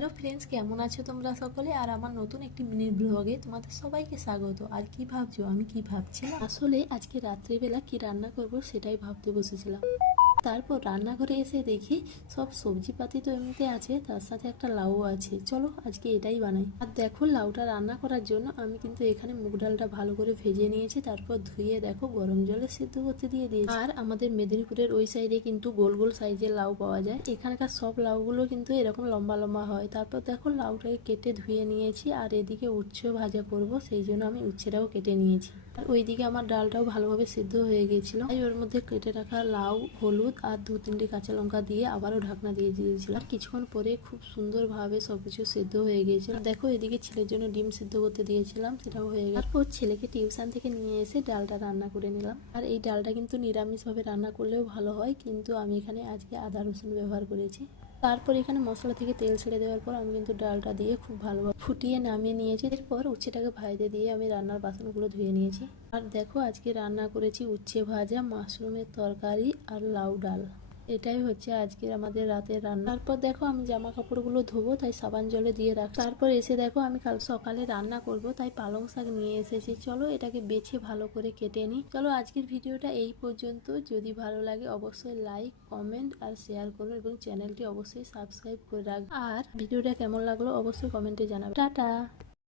Hello friends, কেমন আছো তোমরা সকলে? আর আমার নতুন একটি মিনি ব্লগে তোমাদের সবাইকে স্বাগত। আর কি ভাবছো আমি কি ভাবছিলাম, আসলে আজকে রাত্রিবেলা কি রান্না করব সেটাই ভাবতে বসেছিলাম। তারপর রান্নাঘরে এসে দেখি সব সবজিপাতি তো এমনিতে আছে, তার সাথে একটা লাউ আছে। চলো আজকে এটাই বানাই। আর দেখো, লাউটা রান্না করার জন্য আমি কিন্তু এখানে মুগ ডালটা ভালো করে ভেজে নিয়েছি, তারপর ধুয়ে দেখো গরম জলে সিদ্ধ করতে দিয়ে দিয়েছি। আর আমাদের মেদিনীপুরের ওই সাইডে কিন্তু গোল গোল সাইজের লাউ পাওয়া যায়। এখানকার সব লাউগুলো কিন্তু এরকম লম্বা লম্বা হয়। তারপর দেখো লাউটাকে কেটে ধুয়ে নিয়েছি, আর এদিকে উচ্ছে ভাজা করব, সেই জন্য আমি উচ্ছেটাও কেটে নিয়েছি। আর ওইদিকে আমার ডালটাও ভালোভাবে সিদ্ধ হয়ে গেছিল, তাই ওর মধ্যে কেটে রাখা লাউ, হলুদ আর 2-3টে কাঁচা লঙ্কা দিয়ে আবারও ঢাকনা দিয়ে দিয়েছিলাম। আর কিছুক্ষণ পরে খুব সুন্দরভাবে সবকিছু সিদ্ধ হয়ে গিয়েছিল। দেখো এদিকে ছেলের জন্য ডিম সিদ্ধ করতে দিয়েছিলাম, সেটাও হয়ে গেছে। তারপর ছেলেকে টিউশন থেকে নিয়ে এসে ডালটা রান্না করে নিলাম। আর এই ডালটা কিন্তু নিরামিষভাবে রান্না করলেও ভালো হয়, কিন্তু আমি এখানে আজকে আদা রসুন ব্যবহার করেছি। তারপর এখানে মশলা থেকে তেল ছেড়ে দেওয়ার পর আমি কিন্তু ডালটা দিয়ে খুব ভালোভাবে ফুটিয়ে নামিয়ে নিয়েছি। এরপর উচ্ছেটাকে ভাজতে দিয়ে আমি রান্নার বাসনগুলো ধুয়ে নিয়েছি। আর দেখো আজকে রান্না করেছি উচ্ছে ভাজা, মাশরুমের তরকারি আর লাউ ডাল। এটাই হচ্ছে আজকের আমাদের রাতের রান্না। তারপর দেখো আমি জামা কাপড়গুলো ধোবো, তাই সাবান জলে দিয়ে রাখ। তারপর এসে দেখো আমি কাল সকালে রান্না করব, তাই পালং শাক নিয়ে এসেছি। চলো এটাকে বেছে ভালো করে কেটে নিই। চলো আজকের ভিডিওটা এই পর্যন্ত। যদি ভালো লাগে অবশ্যই লাইক, কমেন্ট আর শেয়ার করো, এবং চ্যানেলটি অবশ্যই সাবস্ক্রাইব করে রাখবে। আর ভিডিওটা কেমন লাগলো অবশ্যই কমেন্টে জানাবে। টাটা।